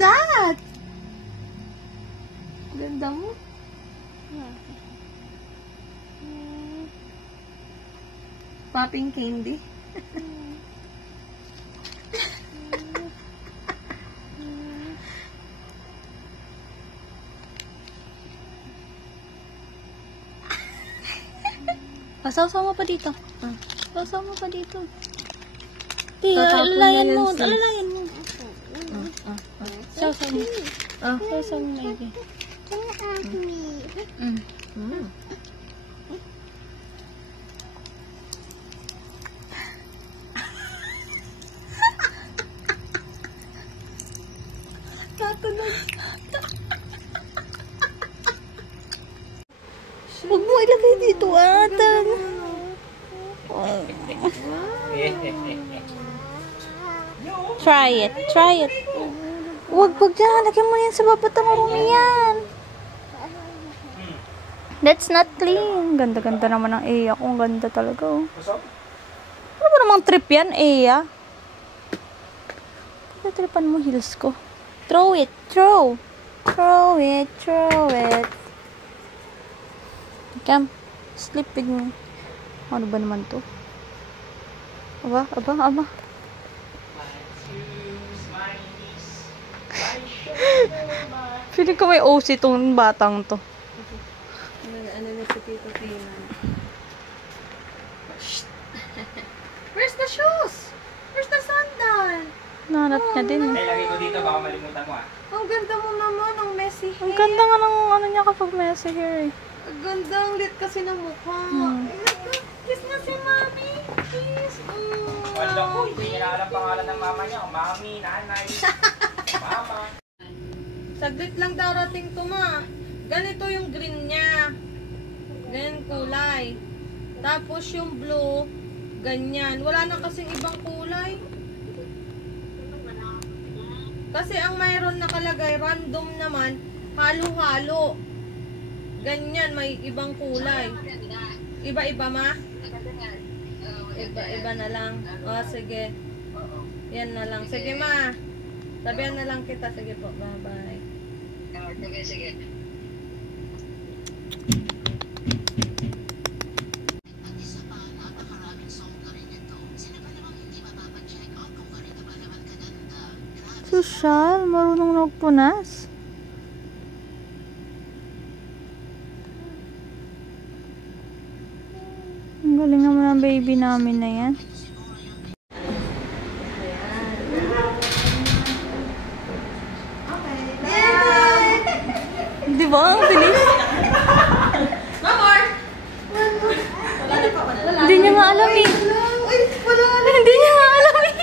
that? Ganda mo. Popping candy. Pasaw-saw mo pa dito. Pasaw mo pa dito. Alalayan mo. Alalayan mo. Saw-saw mo. Saw-saw mo na iki. Natunog. Huwag mo ilagay dito, atang. Try it. Try it. Huwag dyan. Lagyan mo yan sa babatang marumi yan. That's not clean. Ganda-ganda naman ng Eya. Kung ganda talaga, oh. Ano ba namang trip yan, Eya? Tripan mo heels ko. Throw it. Throw. Throw it. Throw it. Cam. Sleeping mo. Ano ba naman to? Aba. Feeling ko may OC tong batang to. Ano na si Tito Tina? Where's the shoes? Where's the sandal? Nahanap niya din. Ay, lagay ko dito, baka malimutan mo Ang ganda mo naman, ang messy hair. Ang ganda nga ng ano niya kapag messy hair eh. Ang ganda, ang lit kasi ng mukha. Kiss na si Mami. Kiss. Wala ko, hindi niya alam pangalan ng mama niya. Mami, nanay, mama. Saglit lang darating to, ma. Ganito yung green niya. Ganyan kulay. Tapos yung blue, ganyan. Wala na kasing ibang kulay. Kasi ang mayroon nakalagay, random naman, halo-halo. Ganyan, may ibang kulay. Iba-iba, ma? Iba-iba na lang. O, sige. Yan na lang. Sige, ma. Sabihan na lang kita. Sige po. Bye-bye. Sige. Susyal, marunong nagpunas. Ang galing naman ang baby namin na yan. Di ba? Ang bilis. Hindi niya nga alam eh. Hindi niya nga alam eh.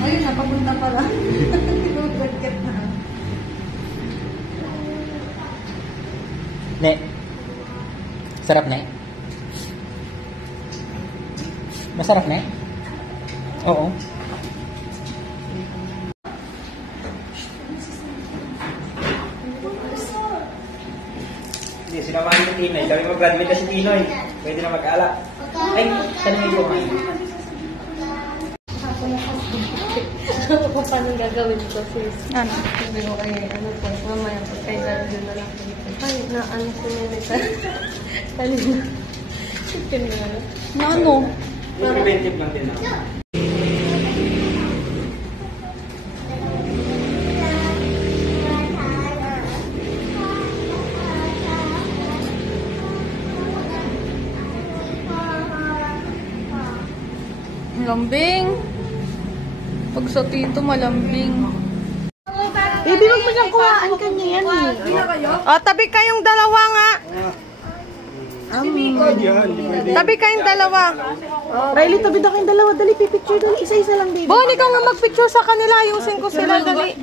Ayun na, papunta pala. Tinutugkat na. Ne. Sarap, ne? Masarap, ne? Oo. Hindi, sinamahan ni Tinoy. Sabi mo, graduate na si Tinoy. Pwede na mag-alak. Ay, saan mo yung kumain? Paano gagawin ko, sis? Ano? Sabi ko kay, po, mamaya pag kay Darwin na lang. Ay, na ano ko na nito. Kanina. Chicken na. Na ano? Yung preventive lang din ako. Lambing. Pag sa tito, malambing. Baby, wag mo siyang kuhaan kanya yan eh. Tabi kayong dalawa nga. Tabi kayong dalawa. Riley, tabi na kayong dalawa. Dali, pipicture dali. Isa-isa lang, baby. Bon, ikaw nga mag-picture sa kanila. Ayusin ko sila, dali.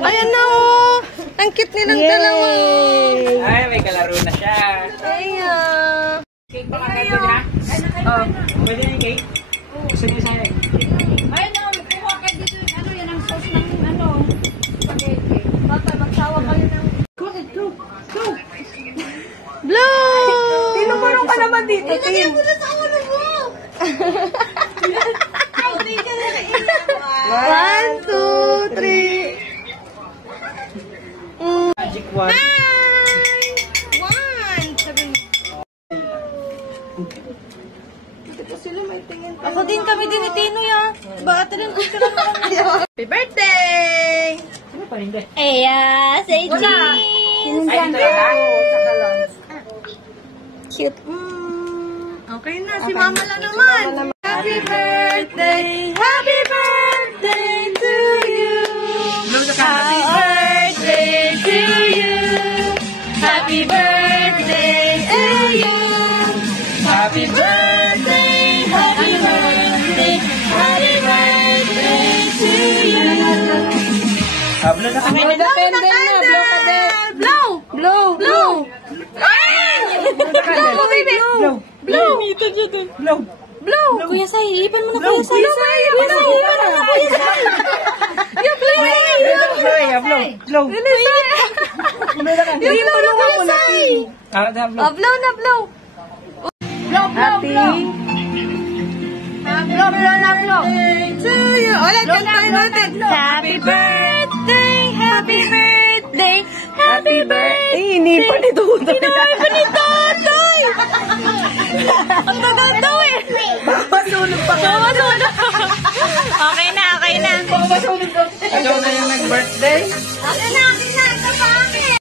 Ayan na, oh. Ang cute nilang dalawa. Ay, may kalaro na siya. Ayan. Cake pa kagad na? Pwede na yung cake? Gusto niyo sa'yo eh. Ayun na, kuha kayo dito. Ano yan ang sauce ng ano? Spaghetti. Papa, magsawa kayo ng... Blue! One, two, three. Magic wand. One. Sabi mo. Sila may tingin pa. Ako din, kami din ni Tino ya. Bata rin ko sila naman. Happy birthday! Sino pa rin deh? Eya, say cheese! Ay, ito lang. Cute. Okay na, si Mama lang naman. Happy birthday! Happy birthday to you! Happy birthday to you! Happy birthday to you! Happy birthday! Happy birthday! Happy birthday to you! Hablo na kami. Blow na candle! Blow! Blow! Blow! Blow, baby! Blow. Blow! Blow. Blow! Kuya Sai, ipan mo na Blow. Kuya Sai. Kuya Sai, Kuya Sai, ipan mo na Kuya Sai. Yung blow! Blow. Blow. Yung blow mo na Ah, blow. blow na blow! Happy. Blow to you! Ulit, kantahin natin! Happy birthday! Happy birthday! Happy birthday! Hindi pa ni Dudoy! Ay, pa ni Totoy! Ang tagal daw eh! Masunog pa ka! Okay na, okay na. Ikaw na yung nag-birthday? Akin na! Ito pa akin!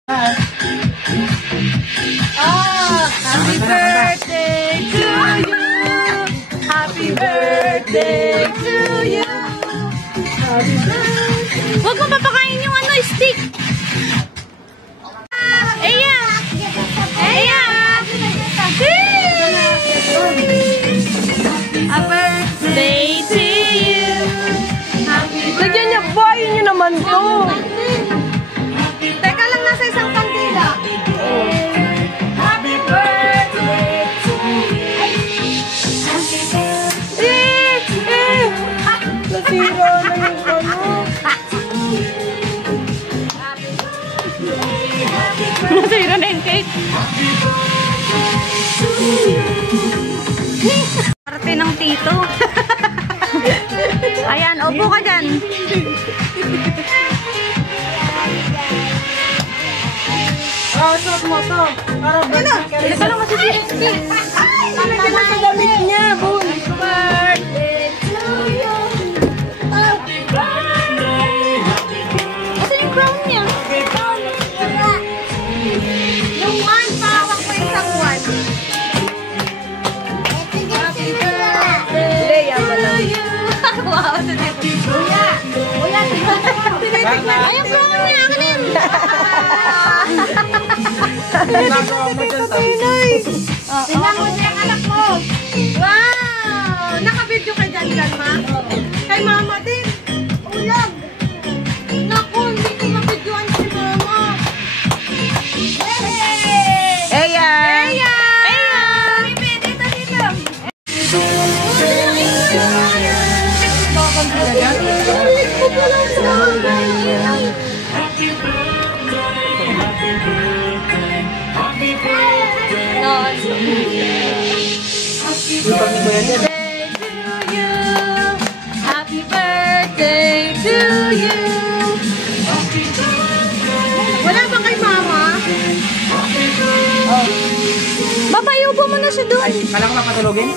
Happy birthday to you! Happy birthday to you! Happy birthday! Huwag mo papakain yung ano, stick. Eya! Eya! A birthday to you. Lagyan niya, bayin niyo naman to! Teka lang, nasa isang kandila. Happy birthday to you! Nasira na yung ano. Nasira na yung cake. Parte ng tito. Ayan, upo ka dyan. Suot mo to. Para birthday ka lang kasi stick. Lalagyan mo sa damit niya, Bun. Birthday to you. Happy birthday. Asan yung crown niya? Yung one, pahawak mo isang one. Happy birthday to you. Wow, sa dito. Kuya! Kuya! Ay, yung crown niya. Akin na yun. Nagawa mo dyan, sabi. Tingnan mo siya ang anak mo. Wow! Naka-video kay Jan ma? Kay mama din. Ulag! Naku, hindi ko ma-videoan si mama. Eya! Eya! Eya! Bibi, dito, dito. Balik ko pa lang sa Happy birthday to you. Wala ba kay mama? Babayo po mo na siya doon. Kala ko mapatulogin?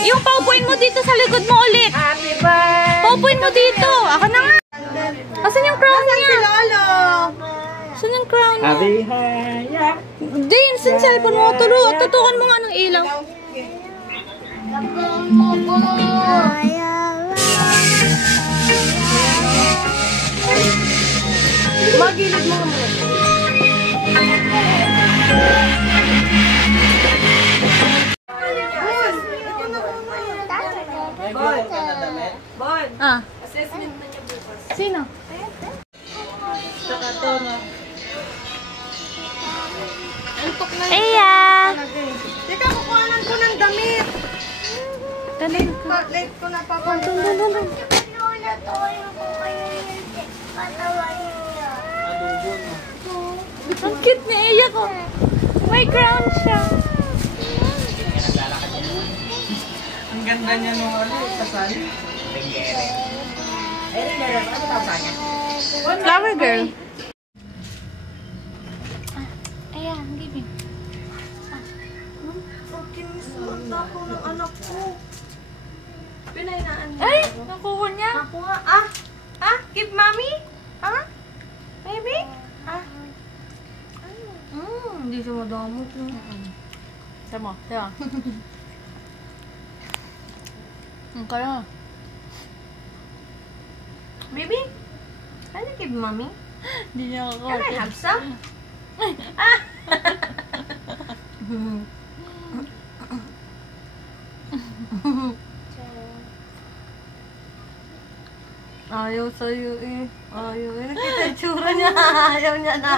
Yung paupuin mo dito sa likod mo ulit. Happy birthday. Paupuin mo dito. Ako na nga. Asan yung crown Asan si niya? Lolo? Asan yung crown niya? Happy haya. Din, sin cellphone mo. Tutukan mo nga ng ilaw. Magilid mo mo. Bon, Ah, assessment na niya bukas. sino? Saka to, no? Antok na Eya! Teka, kukuhanan ko ng damit. Dali. Late ko na pa. Ang cute ni Eya ko. May crown siya. Ang ganda niya nung kasal. Ringgere. Ringgere, ano tawag sa kanya? Flower girl. Ayan, baby. Kinis mata ko ng anak ko. Pinahinaan niya. Ay, nakuha niya. Ako nga. Give mommy? Baby? Hindi siya madamot. Tama, tama. Kaya. Baby? Can you give mommy? Hindi niya ako. Can I have some? Ayaw sa'yo eh. Ayaw eh. Nakita yung tsura niya. Ayaw niya na.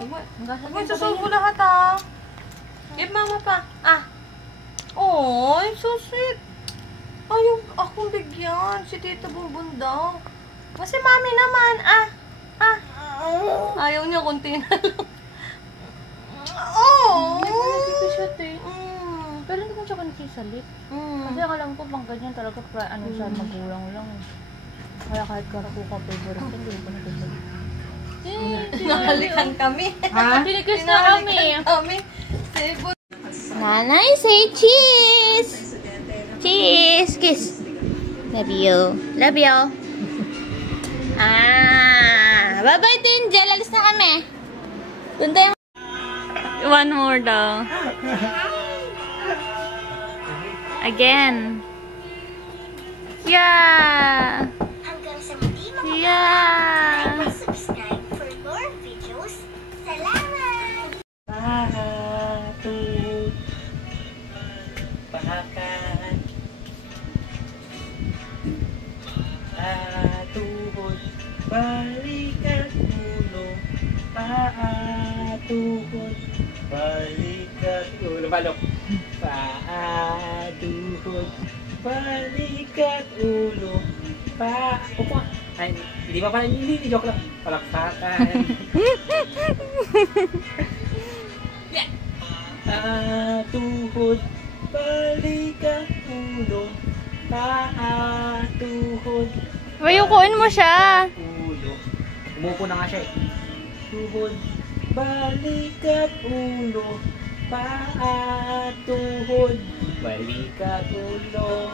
Huwag mo susubo lahat Give mama pa. Oh, so sweet. Ayaw akong bigyan. Si Tita Bumbun daw. Kasi mami naman. Ayaw niya konti na lang. Oh! Hindi ko siya, te. Pero hindi ko siya kanisisalit. Kasi alam ko pang ganyan talaga siya magulang lang. Kaya kahit karako ka favorite, hindi ko nagsasalit. Nakalikan kami. Tinikiss na kami. Nanay, say cheese! Cheese! Kiss! Love you. Love you. Bye-bye din, Jel. Alis na kami. Punta yung... One more daw. Again. Yeah. Yeah. Subscribe for more videos. Salamat! Pahakan. Tuhod. Balikat ulo. Tuhod. Balikat ulo. Balok. Tuhod. Balikat ulo. Upo. Ay, hindi pa pala, hindi joke lang. Palakpakan. Tuhod, balikan ulo. Tuhod. Bayukuin mo siya. Ulo. Umupo na nga siya eh. Tuhod, balikat ulo. Tuhod, balikat ulo.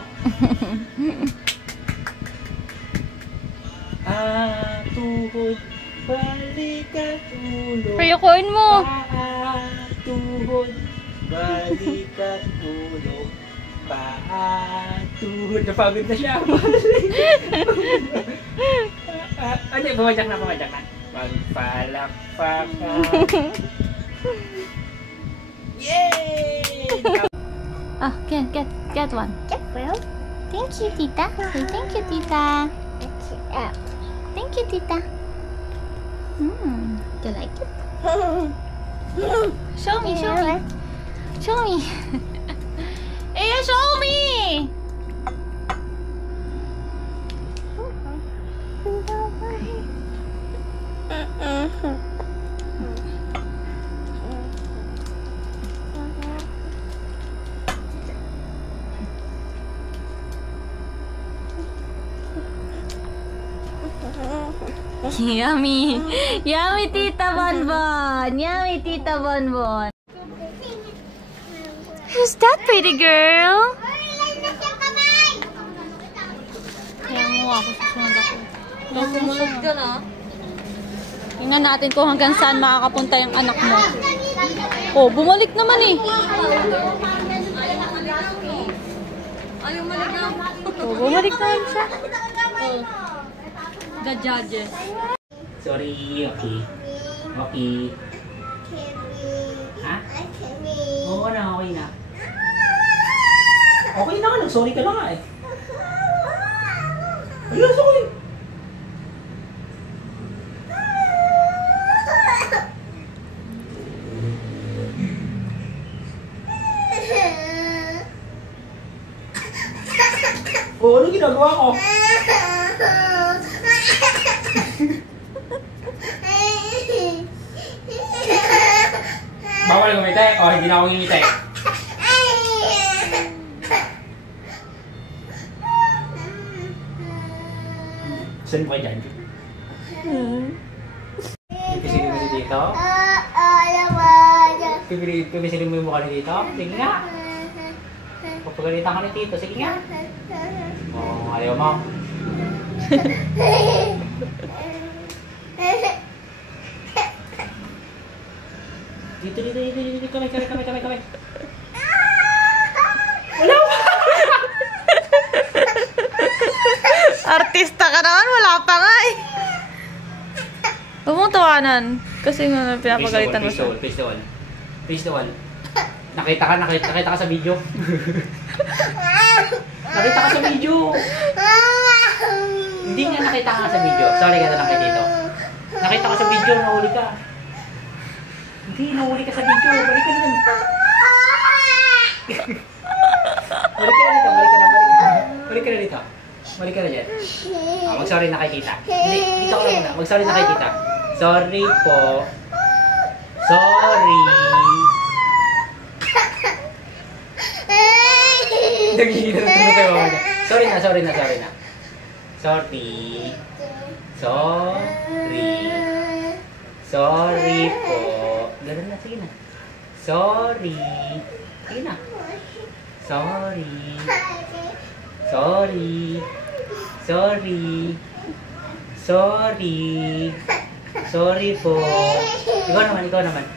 Tuhod, balikat ulo. Bayukuin mo. Tuhod, balikat ulo. Tuhod. Napagod na siya. Ano, bumajak na. Magpalakpakan. Yay! Get one. Well, Thank you, Tita. Say thank you, Tita. Thank you, Tita. Do you like it? Show me. Show me. Aya, show me! Yummy. Yummy, Tita Bonbon. Yummy, Tita Bonbon. Who's that pretty girl? Kaya mo ako, susunod ako. Sumunod ka na. Tingnan natin kung hanggang saan makakapunta yung anak mo. Oh, bumalik naman eh. Ayaw maligaw. Oh, bumalik naman siya. The judges. Sorry, okay. Okay. Ha? Oo na, okay na. Okay na ka, nag-sorry ka na nga eh. Ayun, sorry. Oo, ano ginagawa ko? Bawal ngumiti? O, hindi na ako ngumiti. Saan mo kayo dyan? Pipisilin mo si dito? Pipisilin mo yung mukha ni dito? Sige nga. Papagalitan ka ni Tito. Sige nga. Oo, ayaw mo. Dito. Kamay. Artista ka naman, wala pa nga eh. Huwag mong tawanan. Kasi nga pinapagalitan mo siya. Face the wall. Nakita ka sa video. Nakita ka sa video. Hindi nga nakita ka sa video. Sorry ka na lang kay Tito. Nakita ka sa video, nahuli ka. Hindi, nahuli ka sa video. Balik ka na. Balik ka na dyan. Mag-sorry na kay Tita. Hindi, dito ka muna. Mag-sorry na kay Tita. Sorry po. Sorry. Nagiging na tulog kayo mamaya. Sorry na. Sorry. Sorry po. Ganun na, sige na. Sorry. Sige na. Sorry po. Ikaw naman.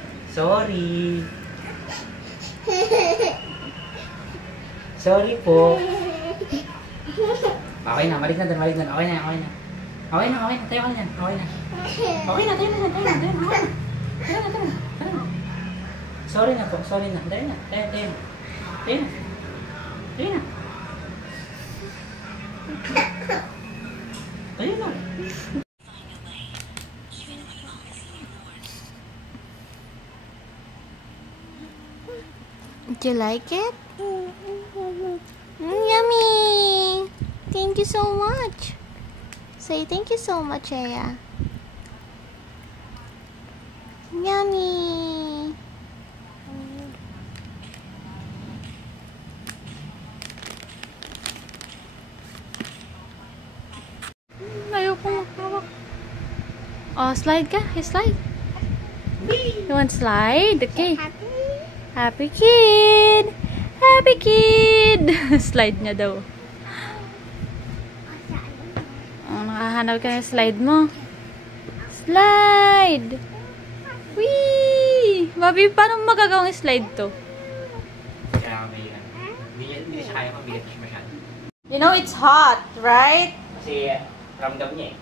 Sorry po. Okay na, balik na. Okay na. Tayo ka na. Okay na. Sorry na po. Tayo na. Did you like it? Yummy! Thank you so much. Say thank you so much, Aya. Yummy! Ayoko magtawak. Oh, slide ka? Slide. You want slide? Okay. Happy kid! Slide niya daw. Oh, nakahanap ka ng slide mo. Slide! Whee! Babi, paano magagawang slide to? Hindi siya kaya mabigat siya masyado. You know, it's hot, right? Kasi ramdam niya eh.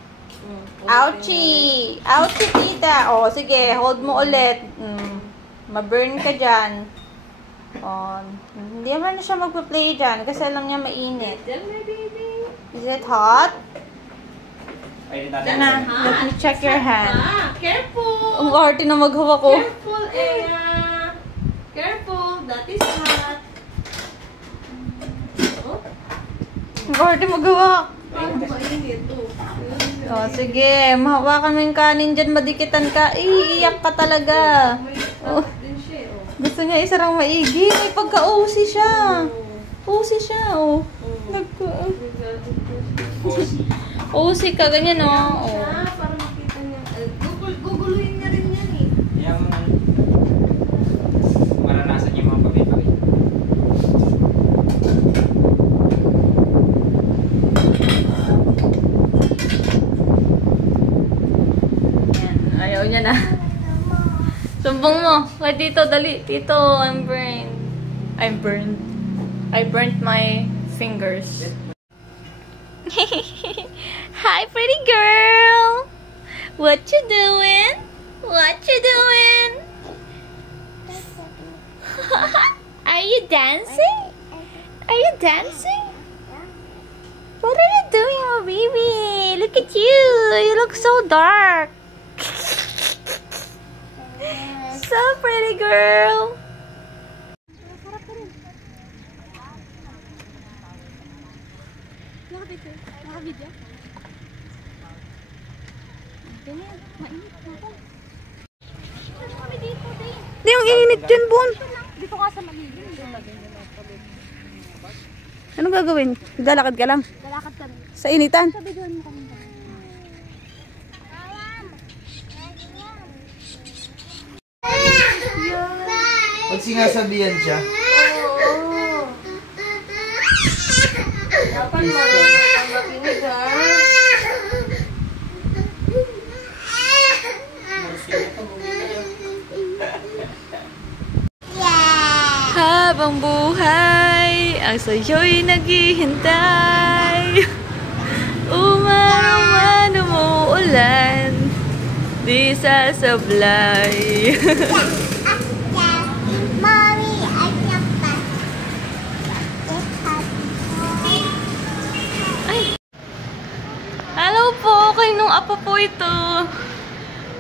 Ouchie! Ouchie, tita! Oh, sige, hold mo ulit. Ma-burn ka dyan. Oh, hindi naman na siya magpa-play dyan kasi alam niya mainit. Is it hot? That's hot. Let me check your hand. Careful. Ang arte na maghawa ko. Careful, Aya. Careful. That is hot. Ang arte maghawa. Parang mainit. Oh, sige. Mahawakan mo yung kanin dyan. Madikitan ka. Iiyak ka talaga. Oh. Gusto niya isarang maigi. May pagka-OC siya. OC siya, oh. OC ka, ganyan, oh. Para makita niya. Guguluhin niya rin yan eh. Yung maranasan niyo mga pagkipag. Ayaw niya na. Sumbong mo. Kay Tito, dali. Tito, I'm burned. I burnt my fingers. Hi, pretty girl. What you doing? Are you dancing? What are you doing, oh baby? Look at you. You look so dark. So pretty, girl. Di, ang init dyan, Bon. Dito ka sa malilim. Anong gagawin? Galakad ka lang? Lalakad kami. Sa initan? Sabi doon kami. Pag sinasabihan siya. Oo. Dapat marunong kang makinig, ha? Habang buhay, ang sayo'y naghihintay. Umaraw man umuulan, di sasablay. Mommy, I can Hello po, kaninong apo po ito?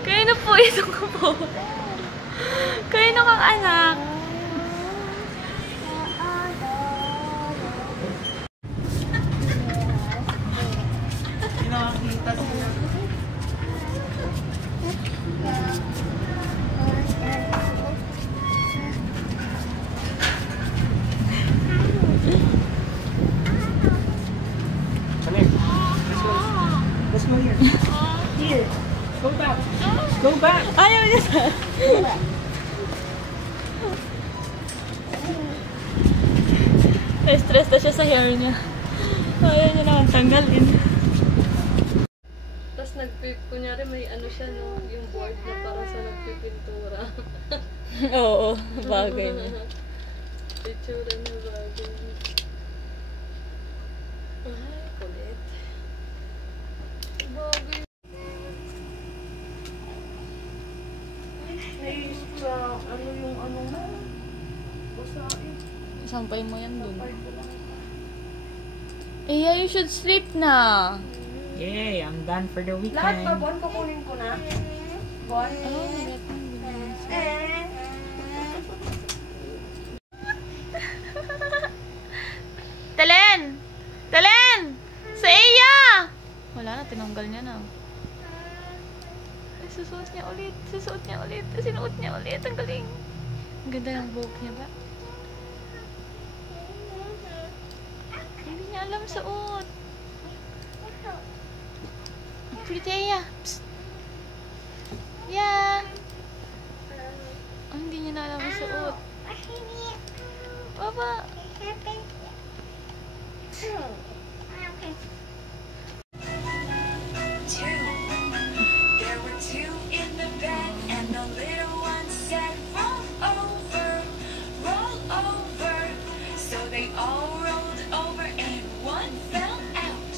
Kanino po itong apo? Kanino kang anak? Nakakita sila. Come here. Let's go here. Here. Go back. Go back. Ayaw niya sa... Stress na siya sa hair niya. Ayaw niya naman tanggalin. Tapos kunyari may ano siya, no? Yung board na para sa nagpipintura. Oo, bagay na. Itsura na bagay. Ay, kulit. Bagay. Naisip ka, ano yung ano mo? Basahin. Sampay mo yan dun. Yeah, you should sleep na. Yay, I'm done for the Lahat ba, weekend. Bon? Kukunin ko na. Bon? Talen! Talen! Sa Iya! Wala na, tinanggal niya na. Ay, susuot niya ulit. Susuot niya ulit. Sinuot niya ulit. Ang galing. Ang ganda ng buhok niya ba? Hindi niya alam suot. Pretty Iya. Psst. Yeah. Oh, hindi niya na alam suot. Baba. There were two in the bed, and the little one said, roll over. So they all rolled over, and one fell out.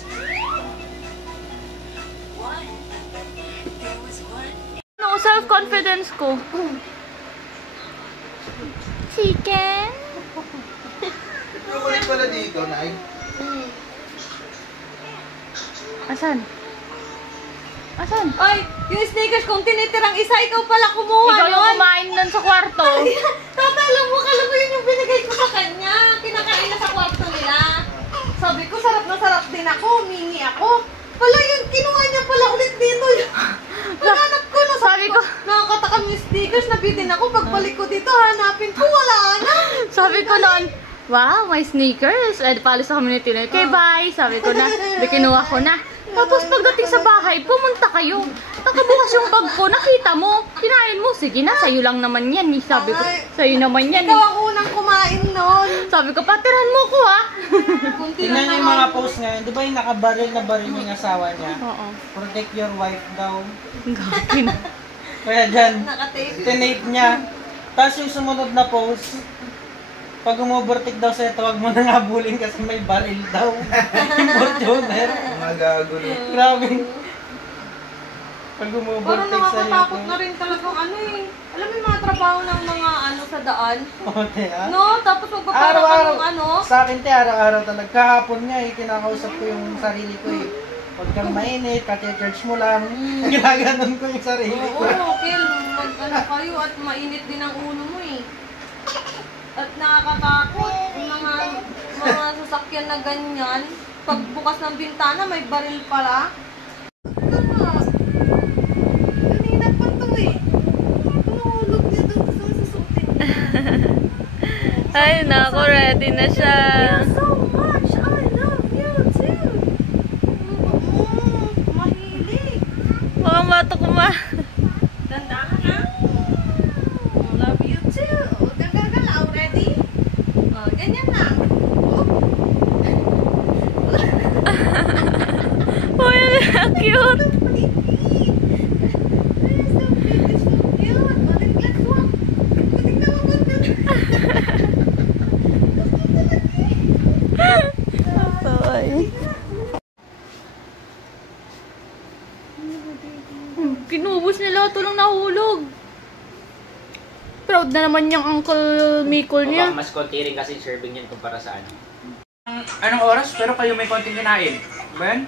There was one. No, self-confidence ko. Chicken? Yung ulit pala dito, Nay. Asan? Asan? Ay, yung sneakers kung tinitirang isa, ikaw pala kumuha Ikaw yung nun. kumain nun sa kwarto. Tatalo mo, kala mo yun yung binigay ko sa kanya. Kinakain na sa kwarto nila. Sabi ko, sarap na sarap din ako. Mingi ako. Wala yun, kinuha niya pala ulit dito. Hanap ko na. Sabi ko, Nakakatakam yung stickers, nabitin ako. Pagbalik ko dito, hanapin ko, wala na. sabi ko noon, wow, may sneakers. Eh, palis na kami ni Tina. Okay, bye. Sabi ko na, di kinuha ko na. Tapos pagdating sa bahay, pumunta kayo. Nakabukas yung bag ko, nakita mo. Kinain mo, sige na, sa'yo lang naman yan. Sabi ko, sa'yo naman yan. Ikaw ang unang kumain nun. Sabi ko, patiran mo ko ha. Kunti Tingnan lang niyo yung mga naman. post ngayon. Di ba yung nakabaril na baril yung asawa niya? Oo. Protect your wife daw. Gawin. Kaya dyan, Nakatape. tinape niya. Tapos yung sumunod na post, pag umovertake daw sa ito, huwag mo nang habulin kasi may baril daw. Yung Fortuner. Mga gago no. Grabe. Pag Parang umovertake sa nakakatakot ito. na rin talagang ano eh. Alam mo yung mga trabaho ng mga ano sa daan? Ote, ha? No, tapos magpapara ka Araw-araw. ng ano. Sa akin, te, araw-araw talaga. Kahapon nga eh, kinakausap ko yung sarili ko eh. Huwag kang mainit, kati-church mo lang. Ginaganon ko yung sarili ko. Oo, Kel, mag-ano kayo at mainit din ang ulo mo eh. At nakakatakot yung mga sasakyan na ganyan. Pagbukas ng bintana, may baril pala. Kanina pa to eh. Nahulog niya doon sa susutin niya. Ay, nako, ready na siya. So much! I love you too! Mahilig! Baka mato ko ma. Tanda ka na? I love you too! Tanda cute. Kinubos nila, ito lang nahulog. Proud na naman yung Uncle Mikol niya. Mas konti rin kasi serving yan kumpara sa ano. Anong oras? Pero kayo may konting kinain. Ba yan?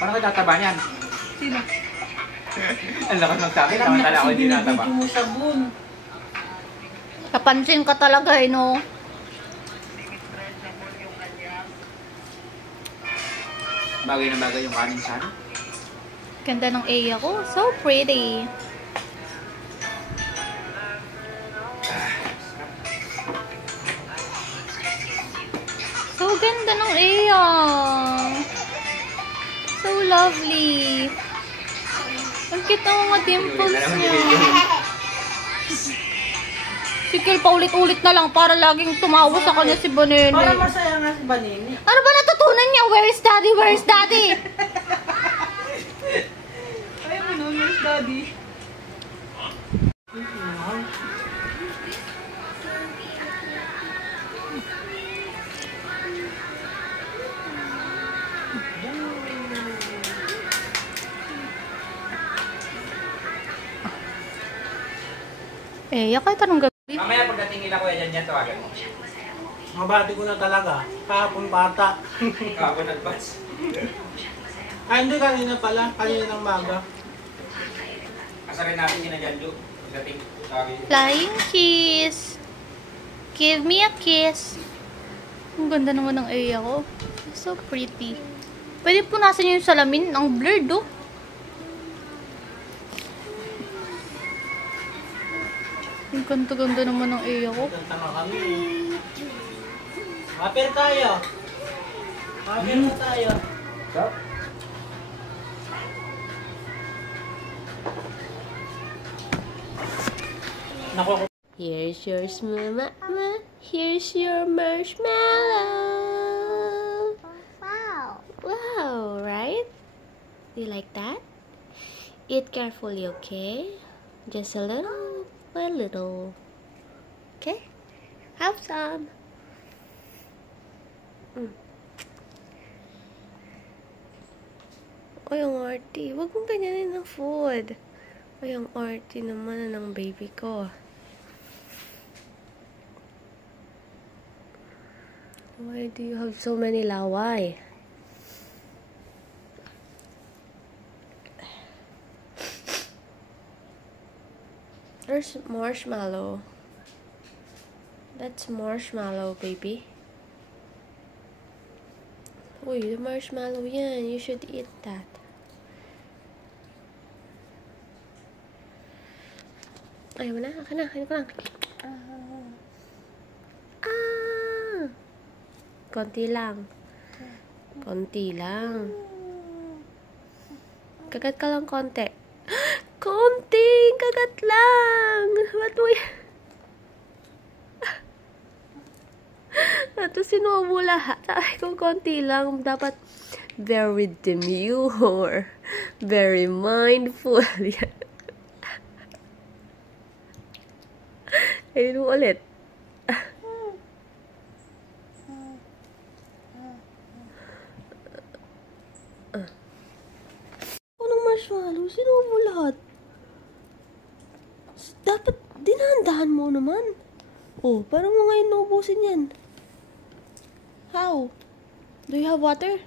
Paano kayo tataba niyan? Sino? Ang lakas ng sabi, tama-tala ako hindi nataba. Mo sabon. Kapansin ka talaga eh, no? Bagay na bagay yung kanin sa ano. Ganda ng Aya ko. So pretty. So ganda ng Aya. So lovely. Ang cute ng mga dimples niya. Si Kel paulit-ulit na lang para laging tumawa sa kanya si Banene. Para masaya nga si Banene. Ano ba natutunan niya? Where is daddy? Where is daddy? Ayaw mo nun, where's daddy? Aya, kahit anong gabi. Mamaya pagdating nila kuya dyan tawagan mo. Mabati ko na talaga. Kahapon bata. Kahapon advance. Ay, hindi kanina pala. Kanina ng maga. Kasarin natin yun na dyan, Lu. Pagdating tawagin nyo. Flying kiss. Give me a kiss. Ang ganda naman ng Aya ko. So pretty. Pwede punasan niyo yung salamin. Ang blurred, oh. Ang ganda-ganda naman ng Aya ko. Kanta nga kami. Mapir tayo. Mapir na tayo. Nako. Here's your here's your marshmallow. Wow. Wow, right? Do you like that? Eat carefully, okay? Just a little by little. Okay? Have some. Oy, ang arty. Huwag mong ganyanin ng food. Oy, ang arty naman ng baby ko. Why do you have so many laway? There's marshmallow. That's marshmallow, baby. Uy, the marshmallow yan. You should eat that. Ayaw na. Akin na. Akin ko lang. Konti lang. Konti lang. Kagat ka lang konti. Konting kagat lang. Ba't mo yan? Ito sinubo lahat. Sabi ko konti lang. Dapat very demure. Very mindful. Yan. Ayun mo ulit. Anong marshmallow? Sinubo lahat. Dapat dinahan-dahan mo naman. Oh, parang mo ngayon naubusin yan. How? Do you have water?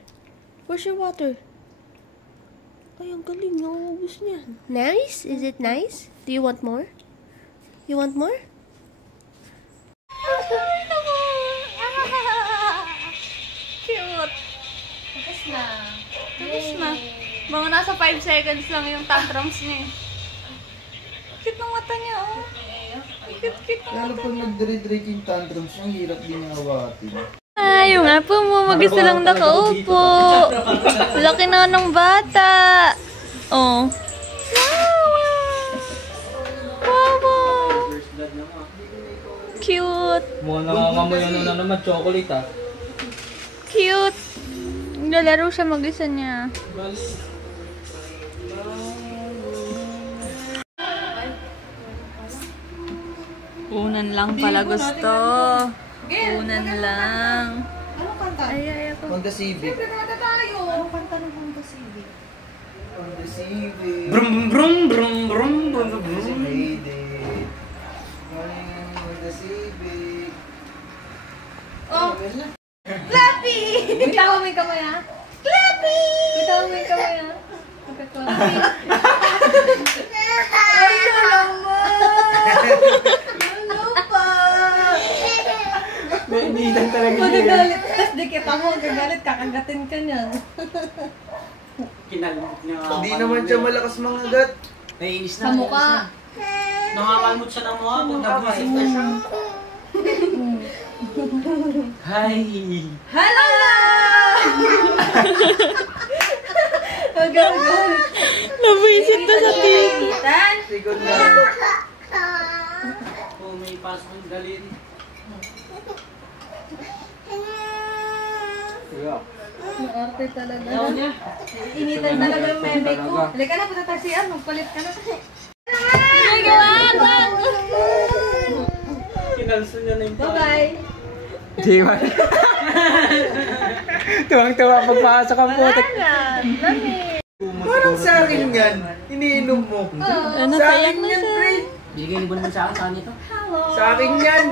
Where's your water? Ay, ang galing. Nauubos niya. Nice? Is it nice? Do you want more? You want more? Cute. Tapos na. Tapos na. Mga nasa 5 seconds lang yung tantrums niya eh. Cute ng mata niya, oh. Cute ng Lalo mata. pag nagdire-direct yung tantrums, ang hirap din yung hawatin. Ay, yung apo mo, mag-isa lang nakaupo. Laki na ng bata. Oh. Wow. Cute. Mukha nangangamoy ano na naman, chocolate ah. Cute. Naglalaro siya mag-isa niya. Unan lang pala gusto. Unan lang. Anong kanta? Ay, ako. Honda Civic. Siyempre kanta tayo. Anong kanta ng Honda Civic? Honda Civic. Brum brum brum brum brum brum. Mayday. Honda Civic. Oh! Clappy! Bitawa mo yung kamay, ha? Clappy! Bitawa mo yung kamay, ha? Magka-clappy. Ay, naman! Ano pa? Nainitan talaga siya. Magagalit. Tapos di kita mo, magagalit. Kakagatin ka niyan. Kinalmot niya nga. Hindi naman siya malakas mangagat. Naiinis na. Sa mukha. Nakakalmot siya ng mukha pag nabwisit na siya. Hi! Hello! Magagalit. Nabisit na sa TV. Tan? Likod na. Oh, may pasok ng galit. Ang arte talaga. Initan talaga yung meme ko. Halika na, punta tayo siya. Magpalit ka na. Kinalso niya na yung Bye-bye. Di ba? Tuwang-tuwa pagpasok ang putik. Parang sa akin yan. Iniinom mo. Ano, Sa payak akin na yan, siya. pre. Bigay ni Bonbon sa akin, saan ito? Sa akin yan.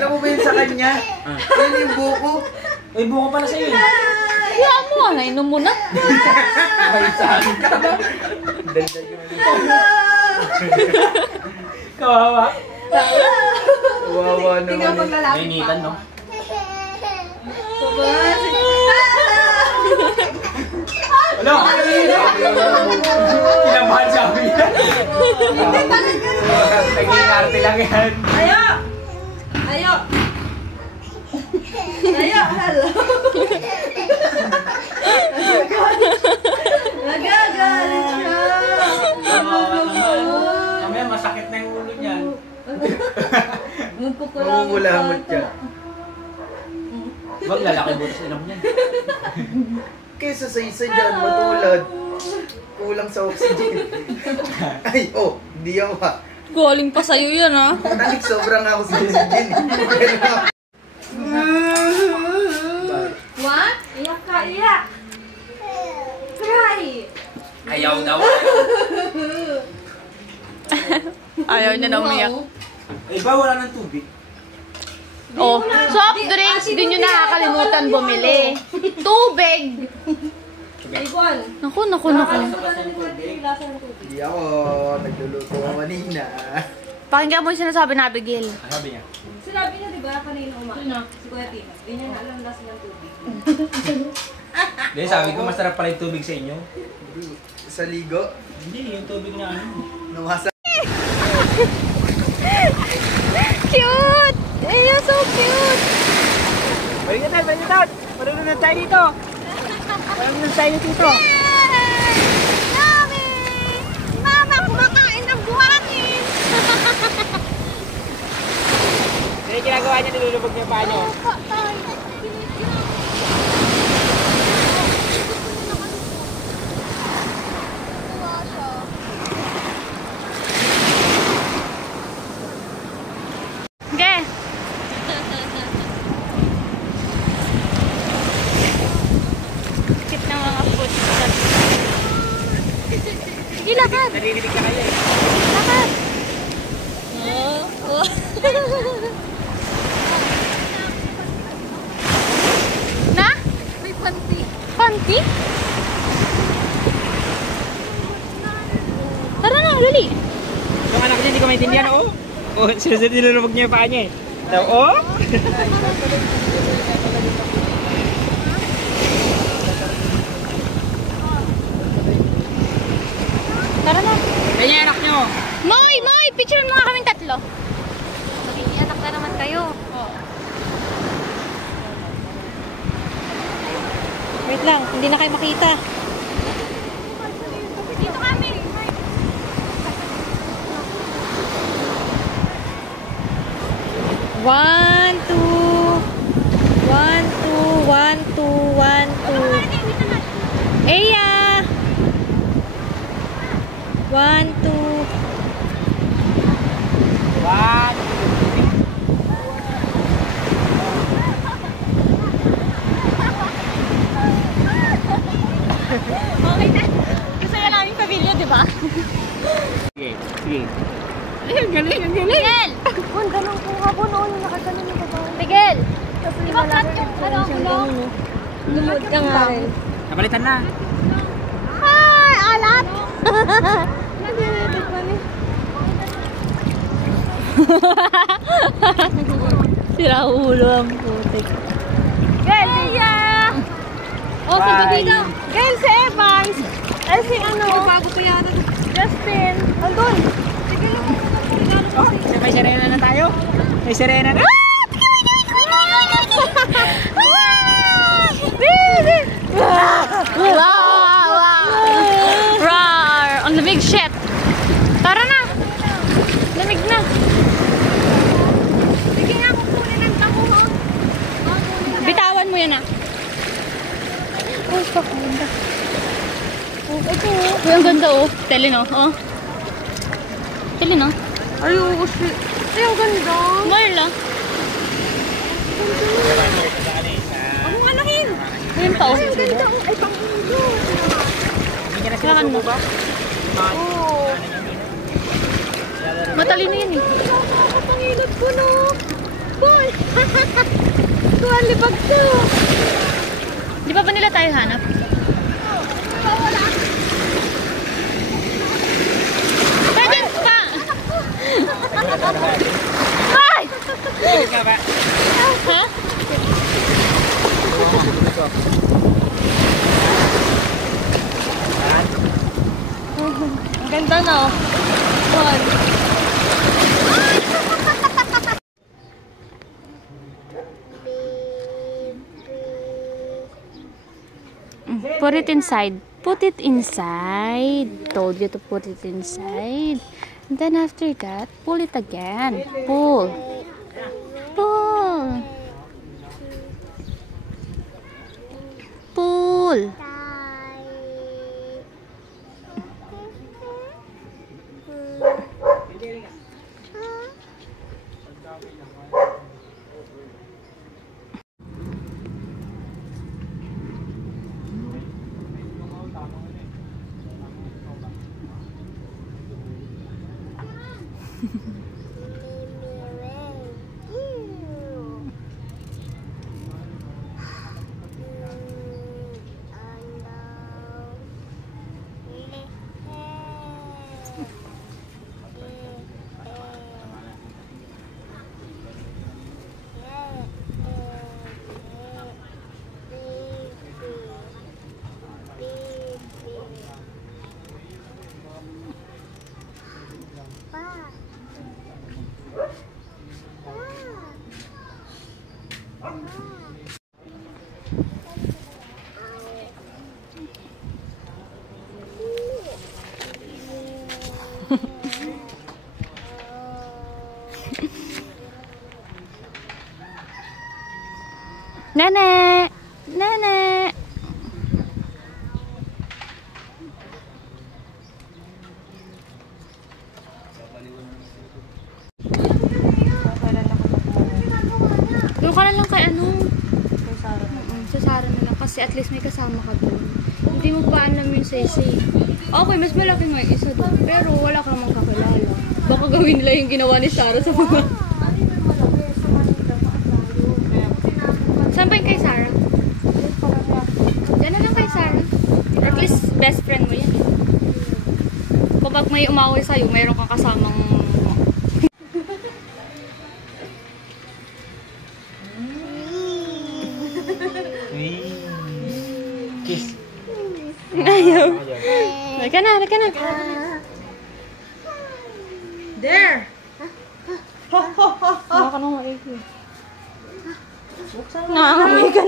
Alam mo ba yun sa kanya? Yan yung buko. Uy, buko pala sa'yo eh. Hayaan mo, nainom mo na. Ay, sa akin ka ba? Kawawa. Wawa Tingnan naman. pag lalapit pa. Nainitan, no? Wala! Kinabahan sa amin. Naging arte lang yan. Ayo! Ayo! Ayo! Hello! Nagagalit siya! Mamaya masakit na yung ulo niyan. Mamumulamot siya. Wag lalaki butas inom niyan. Kesa sa isa dyan, matulad. Kulang sa oxygen. Ay, oh, hindi ako ha. Galing pa sa'yo yan, ha? Ay, sobrang ako sa oxygen. What? Iyak ka, iyak! Cry! Ayaw daw. Ayaw niya na umiyak. Iba wala ng tubig. Oh, soft drinks, din nyo nakakalimutan bumili. Tubig! Igual. Naku. Hindi ako, nagluluto ko kanina. Pakinggan mo yung sinasabi na Abigail. Ano sabi niya? Sinabi niya, di ba, kanina umaga? Si Kuya Tino. Hindi niya na alam lasa ng tubig. Hindi, sabi ko masarap pala yung tubig sa inyo. Sa ligo, Hindi, yung tubig na ano. nawasa. Cute! You're so cute! Balik na tayo. Marunong tayo dito. Marunong tayo dito. Mami! Mama, kumakain ng buhangin! Ano yung ginagawa niya? Nilulubog niya pa niyo. Okay. Kit ng mga footsteps. Sige, lakad! Naririnig ka kaya eh. Lakad! Na? May panty. Panty? Tara na, dali. Yung anak niya, hindi ko maintindihan. Oh, sinusunod nilulubog niya yung paa niya eh. So, oh! Tara na. Kaya yung anak niyo. Moy! Picture mo nga kaming tatlo. Magiging na naman kayo. Wait lang, hindi na kayo makita. Dito kami. One, two. 1, 2, 1, 2, 1, 2. 1, 2. Okay na. Gusto na namin pamilya, di ba? Sige, sige. Ang galing, ang galing. Miguel! Kung ganun po nga po noon, nakaganon yung babae. Miguel! Di ba flat yung ano? Lumod ka nga rin. Napalitan na. Ay, alat! Sira ulo ang putik. Girl, yeah! Oh, si Gabino! Girl, si Evans! Ay, si ano? Bago pa yata. Justin! Andun! May sirena na tayo. May sirena na. Wow! Rawr! Ang lamig, shit! Tara na! Lamig na! Sige nga, kukunin ang tamuhon. Bitawan mo yan ah! Oh, fuck, ang ganda. Oh, ito oh. Uy, ang ganda oh. Telin oh. Oh. Telin oh. Ay, oo, shit. Ay, ang ganda. Marla. Ako nga nahin. Ayun pa oh. Ay, ang ganda. Ay, pang-ulo. Hindi ka na Kailangan sinusubo mo. ba? Oo. Matalino yan eh. Kapangilot ko, no? Boy! Tuwan, libag ko. Di ba nila tayo hanap? Pwede pa! Ay! Tulog ka ba? Ha? Ang ganda na oh. One. Put it inside. Put it inside. Told you to put it inside. And then after that, pull it again. Pull. Pull. Pull. Nenek, nenek. Doon ka na lang kay ano? Sa Sara na lang. Kasi at least may kasama ka doon. Hindi mo pa alam yung sesi. Okay, mas malaki nga yung isa doon. Pero wala ka namang kakilala. Baka gawin nila yung ginawa ni Sara sa mga... Saan ba yung kay Sara? Diyan na lang kay Sara. Or at least best friend mo yan. Kapag may umaway sa'yo, mayroon kang kasamang... Kiss. Ayaw. Halika na, halika na. There! Baka nung maigi. Nangangamoy ka.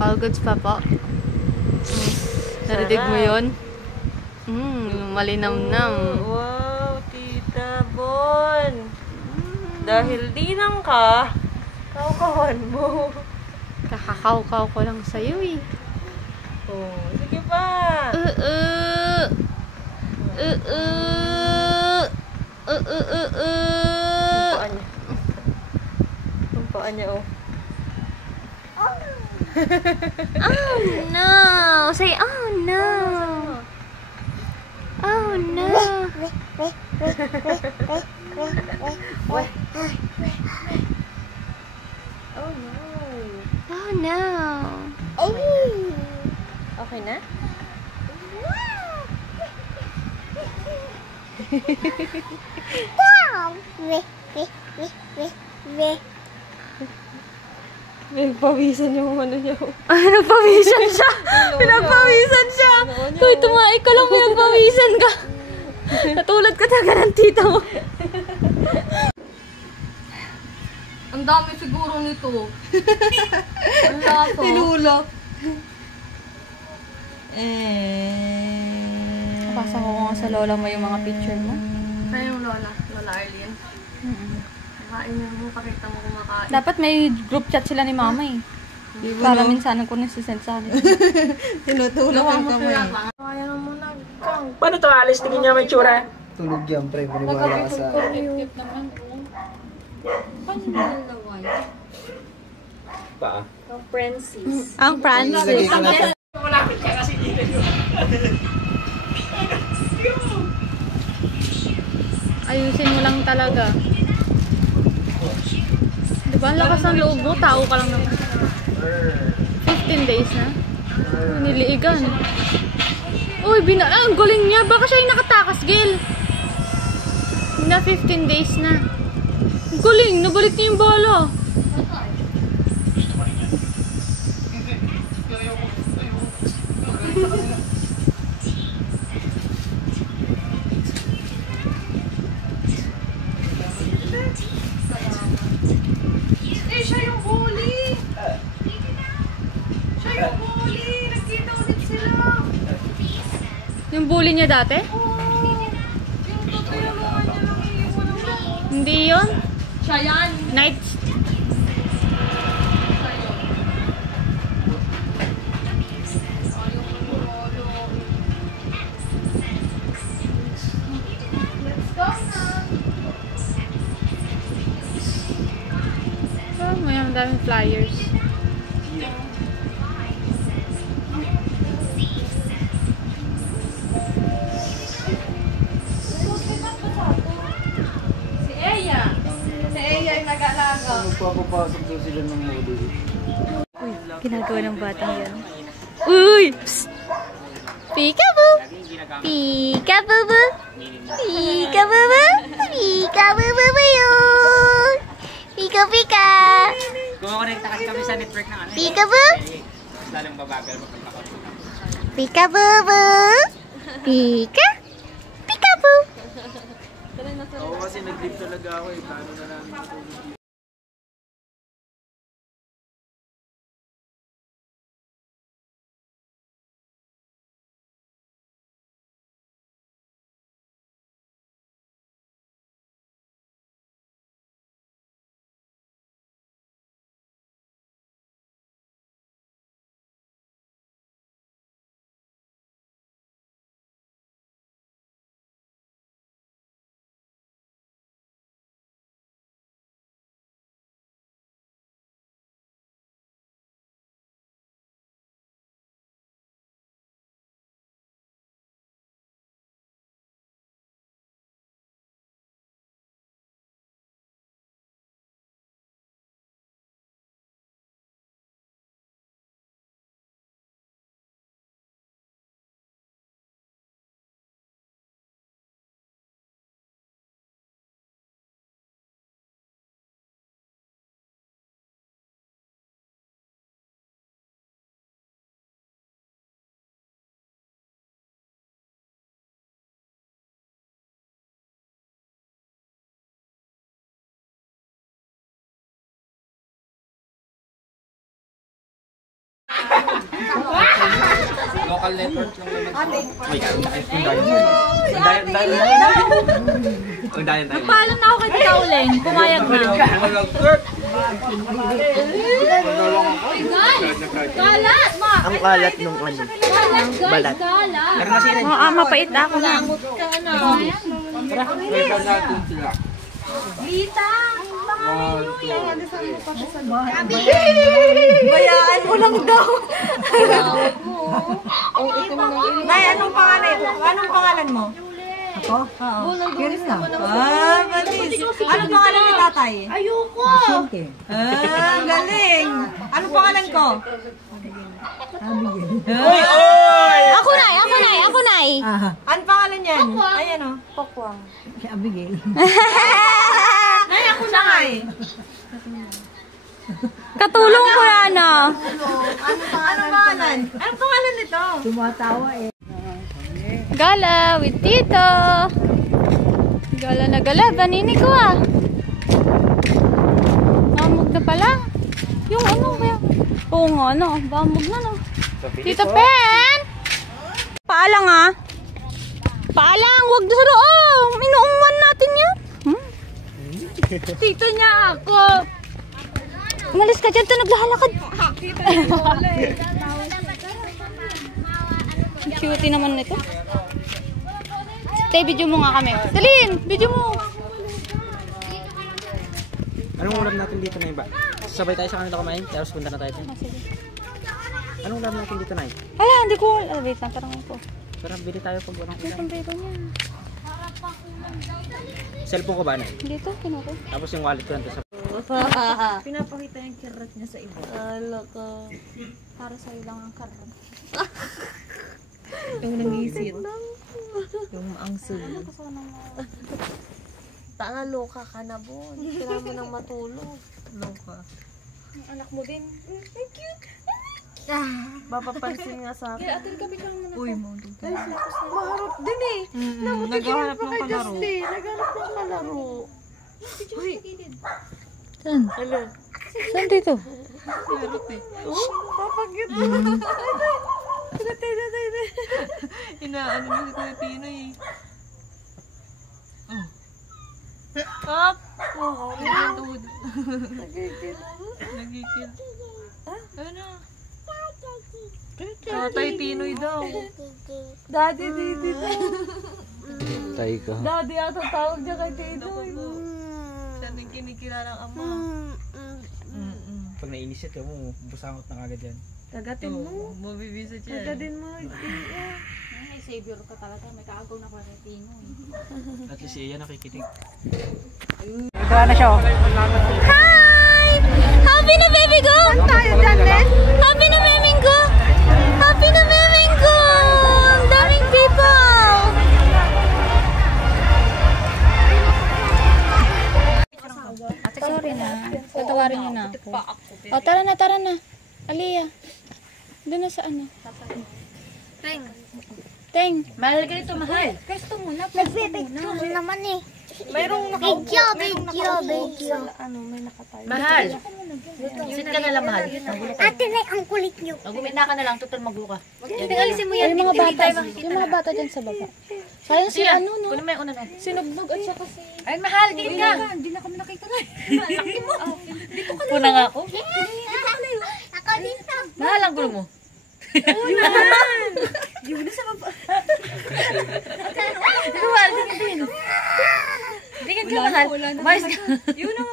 All goods pa po. Narinig mo yun? Malinam-nam. Wow, Tita Bon. Dahil dinang ka, Kaukawan mo. Kakakaw-kaw ko lang sa'yo eh. Oh, sige pa. Ang paa niya, oh. Oh no! Say oh no! Oh no! Oh no. Oh no! Okay na? Nagpawisan yung ano niya. Ay, nagpawisan siya! Pinagpawisan siya! Tuy, tumae ka lang, pinagpawisan ka! Natulad ka talaga ng tita mo. Ang dami siguro nito. Ang laso. Tinulak. Napasa ko nga sa lola mo yung mga picture mo. Kaya yung lola Arlene. Kain mo, pakita mo kumakain. Dapat may group chat sila ni mama eh. Para minsan ko nasisend sa akin. Tinutulak yung kamay. Kaya mo nagkang. Paano to, Alice? Tingin niya may tsura. Tulog yan, pre. Maniwala ka sa... Pa. Ang Francis. Ang Francis. Ilagay ko na sa... Malapit ka kasi dito yun. Ayusin mo lang talaga. Diba? Ang lakas ng loob mo. Tao ka lang naman. 15 days na. Niliigan. Uy, ang galing niya. Baka siya yung nakatakas, Gil. Na 15 days na. Ang galing. Nabalik niya yung bala. Eh, siya yung bully! Siya yung bully! Nagkita ulit sila! Yung bully niya dati? Yung tutulungan niya lang iiwan ng ako. Hindi yun. Siya yan! Nights. Oh, may ang daming flyers. Si Eya! Si Eya yung nag-alaga. Magpapapasok daw sila ng muli. Uy, ginagawa ng batang yan. Uy! Psst! Peekaboo! Peekaboo! Peekaboo! Peekaboo! Pika pika! Kumakonekta kasi kami sa network ng ano. Peekaboo! Mas lalong babagal magpapakot. Peekaboo! Pika! Peekaboo! Oo, kasi nag-leave talaga ako eh. Paano na namin matulog. Local network lang naman. Uy, ang dahil. Ang dayan tayo. Paalam na ako kay Tita Uling. Pumayag na. Kalat, ma! Ang kalat nung ano. Balat. Tara na sila. Mapait ako na. Ka, ano. Lita! Bayaan mo lang daw. Ang itim ng ilong. Nay, anong pangalan mo? Ako? Oo. Kiris na. Balis. Anong pangalan ni tatay? Ayoko! Galing. Anong pangalan ko? Oy! Oy! Ako, Nay. Anong pangalan yan? Ayan o. Pokwang. Nay, ako na nga eh. Katulong ko yan, ah. Anong pangalan? Anong pangalan nito? Gala with Tito. Gala na gala. Banini ko, ah. Bamog na pala. Yung ano kaya? Oo nga, ano. Bamog na, no. Tito Pen! Paalang, ah. Paalang, wag na sa loob. Inuungwan natin yan. Tito niya ako. Umalis ka dyan, ito naglalakad. Cutie naman nito. Tay, video mo nga kami. Talin, video mo. Anong ulam natin dito na iba? Sabay tayo sa kanila kumain, tapos punta na tayo dun. Anong ulam natin dito na Ala, hindi ko. Wait lang, parang ko. Pero bili tayo pag walang Yung ulam. sombrero niya. Cellphone ko ba na? Dito, kinuko. Tapos yung wallet ko nandun sa... Pinapakita yung kirot niya sa iba. Ala ka. Para sa'yo lang ang karon. Yung nangisit. Yung maangsul. Tanga, loka ka na, Bon. Kailangan mo nang matulog. Loka. Ang anak mo din. Ay, cute. Mapapansin nga sa akin. Kaya atin kapit lang muna. Uy, mo. Maharap din eh. Naghahanap ng kalaro. Naghanap ng kalaro. Uy. Saan? Ala. Saan dito? Kirot eh. Papagit. Inaano mo si Kuya Tino eh. Up. Nagigil. Nagigil. Nagigil. Ano? Tatay Tinoy daw. Daddy, Didi. Tayo ko. Daddy ata tawag niya kay Tito. Siya din kinikilalang ama. Pag nainis ka mo, busangot na kagad yan. Tagatin mo. Mabibisit yan. Tagatin mo. May savior ka talaga. May kaagaw na Valentino. At least iya nakikinig. Ito na siya. Hi! Happy na baby ko! Saan tayo dyan, Ben? Happy na baby ko! Happy na baby ko! Ang daming people! Sorry na. Patawarin niyo na ako. O, tara na. Aliyah. Doon na sa ano. Teng. Mahal ka nito, mahal. Pwesto muna. Nagpipicture naman eh. Mayroong Video. ano, may nakatayo. Mahal. Sit ka na lang, mahal. Ate na ang kulit niyo. Magumina ka na lang, total magluka. Tingalisin mo Yung mga bata dyan sa baba. Sayang si ano, no? Kunin mo yung una na. Sinugnog at saka si... Ay, mahal, tingin ka. Hindi na kami nakita na. Puna nga ako. Ako dito. Mahal ang gulo mo. Mahal, tingin. Tingin ka, mahal. Umayos ka. Yun na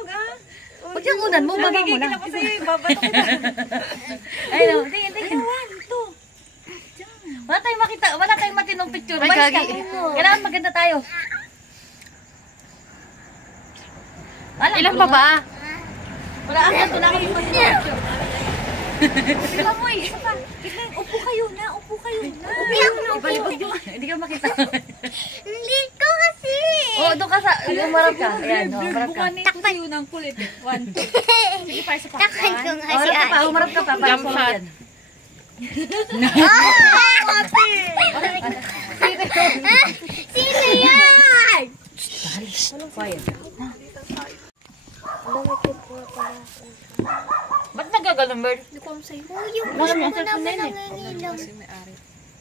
Huwag yung unan mo, magigigil ako sa'yo. Ibabato kita. Ay, no, tingin. Wala tayong makita, wala tayong matinong picture. Umayos ka. Kailangan maganda tayo. Ilan pa ba? Wala ang ganito na ako yung picture. Tingnan mo eh, isa pa. Upo kayo na. Ibalibag yung, hindi ka makita. Hindi ko kasi. Oo, doon ka sa, umarap ka. Ayan, umarap ka. Takpan. ng kulit. 1, 2. Sige pa, isa pa. Takpan ko nga si Umarap ka pa, Ate. umarap ka pa. Jump shot. Sino yan? Quiet. Ba't nagaganon, Bird? Yung puso ko naman nangingilam.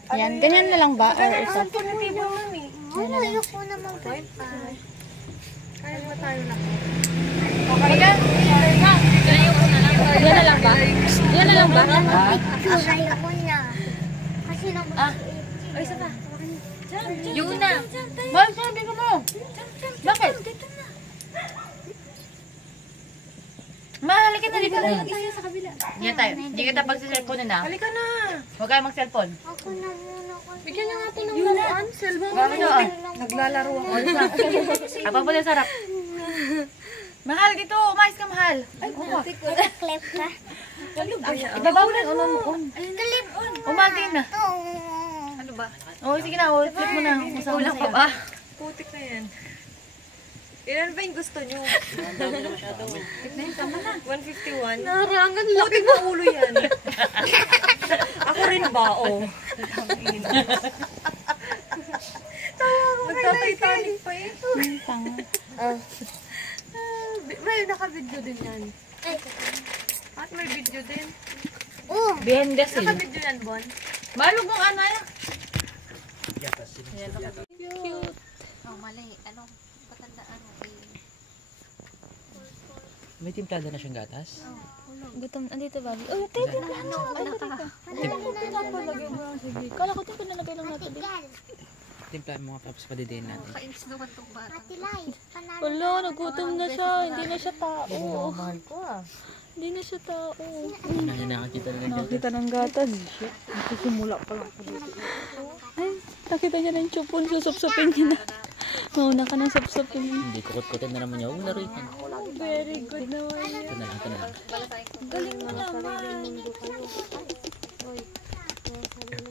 Yan, ganyan na lang ba? Or isa? Ayoko naman po. Kaya ba tayo na? Yan na lang ba? Yan na lang ba? Ayoko na. Kasi naman. Ay, isa pa. Yun na. Mahal, sabi ko mo. Bakit? Mahal, halika na dito. Yan tayo. Hindi kita pagsiselfone na. Halika na. Huwag kayo mag-cellphone. Ako na muna kasi. Bigyan niya nga ito ng laruan. Cellphone. Bakit doon? Naglalaro ako. Apa pala sarap. Mahal dito. Umayos ka, mahal. Ay, kuha. Clip ka. Ibabaw na. Clip. Umatin na. Ano ba? Oo, sige na. Flip mo na. Kulang pa ba? Putik na yan. Ilan ba yung gusto nyo? 151. Narangan, laki mo ulo yan. Ako rin ba? Oh. Nagtatay-talik pa eh. May naka-video din yan. At may video din. Behind the scene. Naka-video yan, Bon. Malog mong ano yan. Oh, mali. Ano? Patandaan mo eh. May timplada na siyang gatas? Gutom. Andito, Bobby. Oh, tayo na. Kala ko tayo pinalagay lang natin din. Timplahan mo nga tapos padidiin natin. Kainis naman itong bata. Patilay. Wala, nagutom na siya. Hindi na siya tao. Hindi na siya tao. Nakakita na ng gatas. Nakita ng gatas. Nagsisimula pa lang po dito. Ay, nakita niya na yung chupon. Susupsupin niya na. Mauna ka nang supsupin niya. Hindi, kukut-kutin na naman niya. Huwag laruin yan. Very good naman. Ito na lang, ito na lang. Galing mo naman.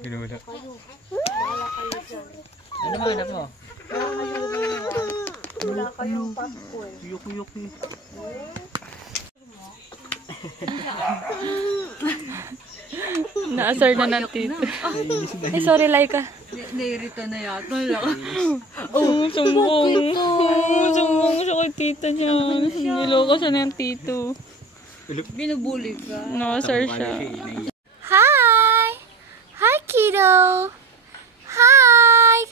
Pinula. Ano ba hanap mo? Wala kayong popcorn. Yuki-yuki. Naasar na ng tito. Ay, sorry, Laika. Nairita na yata. Oh, sumbong. Oh, sumbong siya kay tita niya. Niloko siya ng tito. Binubuli ka. Naasar siya. Hi! Hi, kiddo! Hi!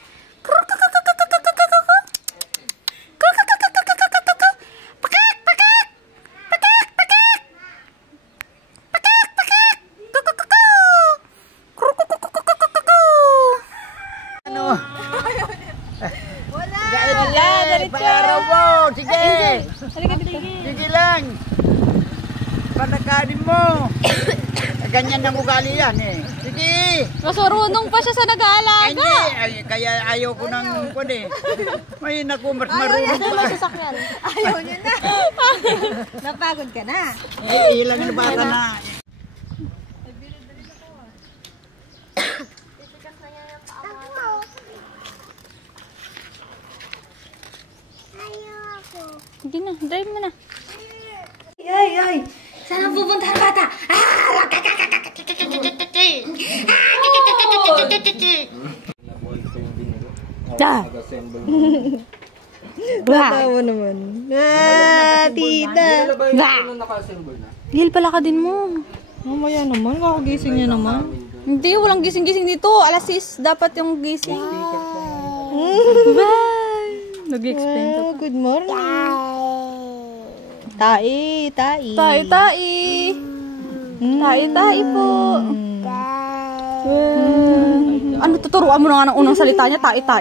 Payaraw mo! Sige! Sige lang! Panakanin mo! Ganyan ang ugali yan eh. Sige! Masurunong pa siya sa nag-aalaga. Hindi! Kaya ayaw ko ng kwan eh. May naku, mas marunong pa. Ayaw niyo na. Napagod ka na. Eh, ilang na bata na. Hindi na, drive mo na. Saan ang pupunta ang bata? Batawa naman. Tita. Hil pala ka din mo. Mamaya naman, kakagising niya naman. Hindi, walang gising-gising dito. Alas 6 dapat yung gising. Bye! Nag-explain ka pa. Good morning. Tai. Tai. Tai po. Ano, tuturuan mo na nga ng unang salita niya? Tai pa.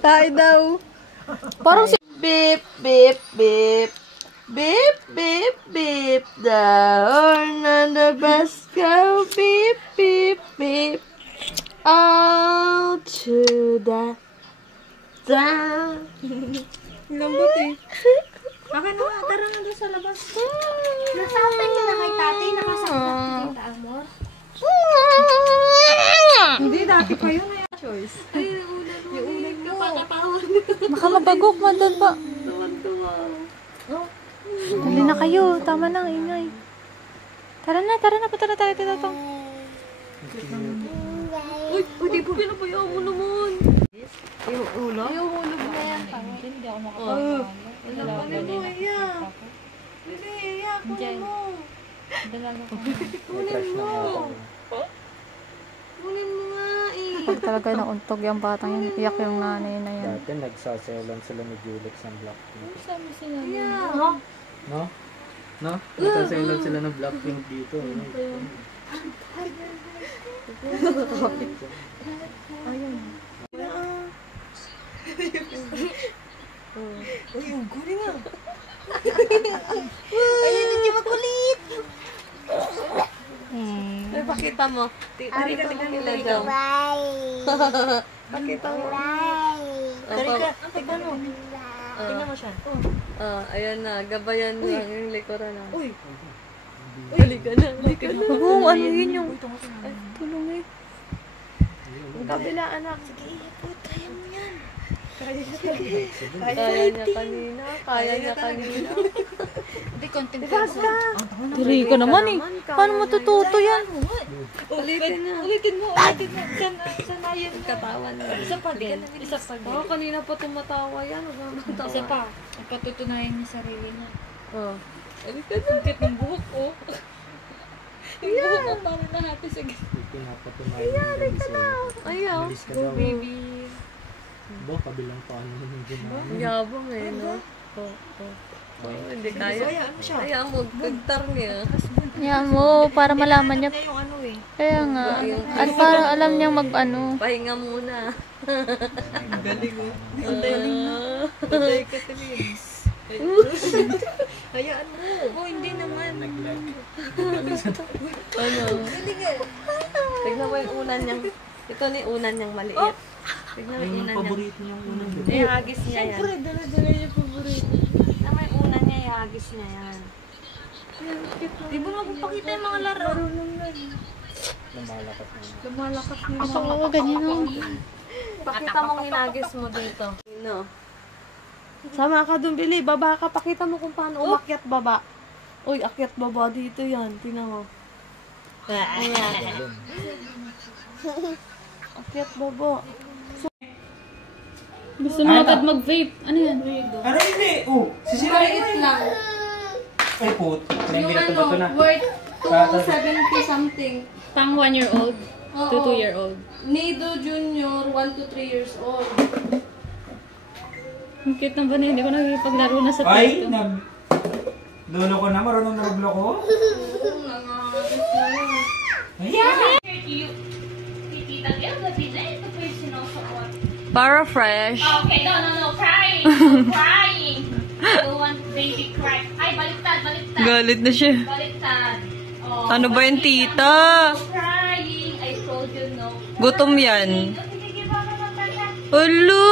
Tai daw. Parang si... Beep, beep, beep. Beep, beep, beep. The horn on the bus go. Beep, beep, beep. Out to the town. Lambot eh. Akin na nga, tara nga doon sa labas. Nasapin ka na kay tatay. Nakasakit na tita Amor. Hindi, dati pa yun na choice. Yung ulan mo. Baka mabagok man doon pa. Dali na kayo. Tama na, ingay. Tara na. Punta na tayo dito. Uy, di po pinabayaan mo naman. Yung ulo? Yung hulog na yan. Hindi ako Kunin mo, iya. Bili, iya, kunin mo. Kunin mo nga eh. Pag talaga nauntog yung batang yan, iyak yung nanay na yan. dati nagsasayaw lang sila ni Julex ng Blackpink. Sabi sila. No? No? Nagsasayaw lang sila ng Blackpink dito. Ayun, hindi makulit. Ay, pakita mo. Pakita mo kila daw. Pakita mo. Tarika, tignan mo. Tignan mo siya. Ayan na, gabayan lang yung likuran na. Uy! Halika na, halika na. Oo, ano yun yung... Ay, tulong eh. Ang kabila, anak. Sige, ipot. Kaya mo yan. Kaya niya kanina. Kaya niya kanina. Hindi, content Diri ka naman eh. Paano matututo yan? Ulitin na. Ulitin mo. Sanayan mo. Katawan mo. Isa pa din. Isa pa din. Oh, kanina pa tumatawa yan. Isa pa. Patutunayan niya sarili niya. Oh. Halika na. Ang cute ng buhok ko. Yung buhok ko parang nahati sa gitna. Pinapatunayan yung sila. Ayaw. Bilis ka daw. Baby. Ba, kabilang paano yung ginawa. Ang yabang eh, no? Hindi kaya. Kaya mo, gagtar niya. Yan mo, para malaman niya. Yung ano eh. Kaya nga. At para alam niyang mag-ano. Pahinga muna. Galing mo. Antay ka, Tilin. Hayaan mo. Oh, hindi naman. Naglag. Ano? Tignan mo yung unan niyang. Ito ni unan niyang maliit. Tignan mo yung unan niyang. Paborito niya yung unang doon. Ihagis niya yan. Siyempre, dala-dala yung paborito. Tignan mo yung unan niya, ihagis niya yan. Di ba magpapakita yung mga laro? Lumalakas na. Lumalakas niya. Oo, ganyan o. Pakita mong hinagis mo dito. No. Sama ka dun, Billy. Baba ka. Pakita mo kung paano umakyat baba. Uy, akyat baba dito yan. Tingnan mo. Ayan. Akyat baba. Gusto mo agad mag-vape. Ano yan? Ano hindi? Oh, sisirain Maliit lang. Ay po, may binato ba ito na? Worth 270 something. Pang 1-year-old to 2-year-old. Nido Junior, 1 to 3 years old. Ang cute ng banay. Hindi ko nakikipaglaro na sa Ay, TikTok. lolo ko na, marunong na magloko. Para fresh. Okay, no, crying. Crying. I don't want baby cry. Ay, baliktad. Galit na siya. Baliktad. Oh, Ano ba yung tita? crying. I told you no. Gutom yan. Sige, baka matanda. Ulo!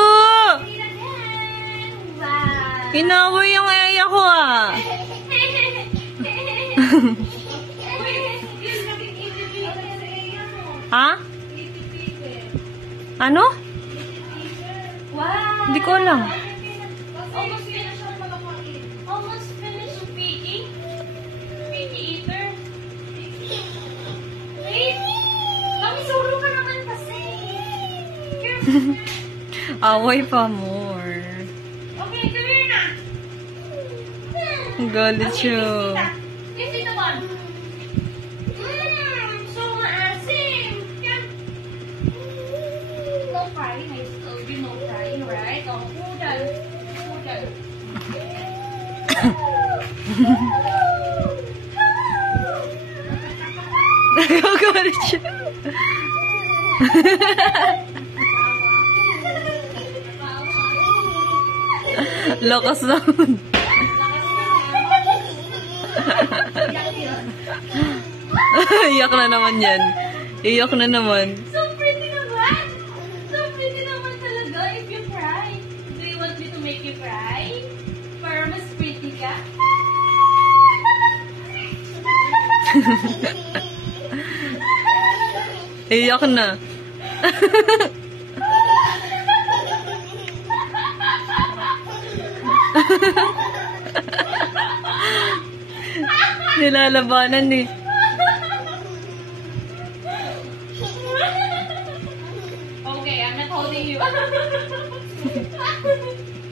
Wow. Inaway yung eya ko ah. Ha? Ano? Wow. Hindi ko alam. Almost finished on malakain. Almost finished speaking. Speaky eater. Wait. Namisuro ka naman kasi. Away pa more. Okay, come here na. Galit siya. Yes, ito ba? So maasim. Yan. No crying. I told you no crying, right? Oh, pudal. Pudal. Nagagalit siya. Lakas naman. Iyak na naman yan. Iyak na naman. So pretty naman. So pretty naman talaga if you cry. Do you want me to make you cry? Para mas pretty ka? Iyak na. Nilalabanan eh. Okay, I'm not holding you.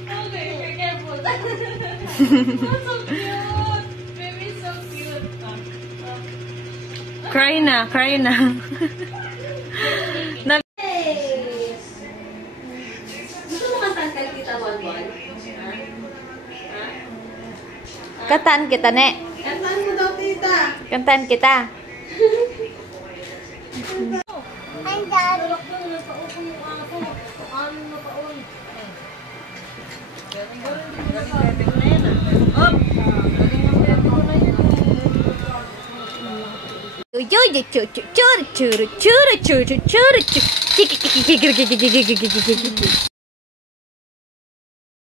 Okay, you're careful. So cute. Baby, so cute. Cry na, cry na. Gusto mo kantaan ka kita, Bonbon? Kantaan kita, ne. Kantaan mo daw, tita. Kantaan kita. Tulak mo, nagpaupo yung aso. Ano na paon? Galing bebe ko na yan, ah. Galing ang bebe ko na yan. Churu churu churu churu churu churu churu churu churu churu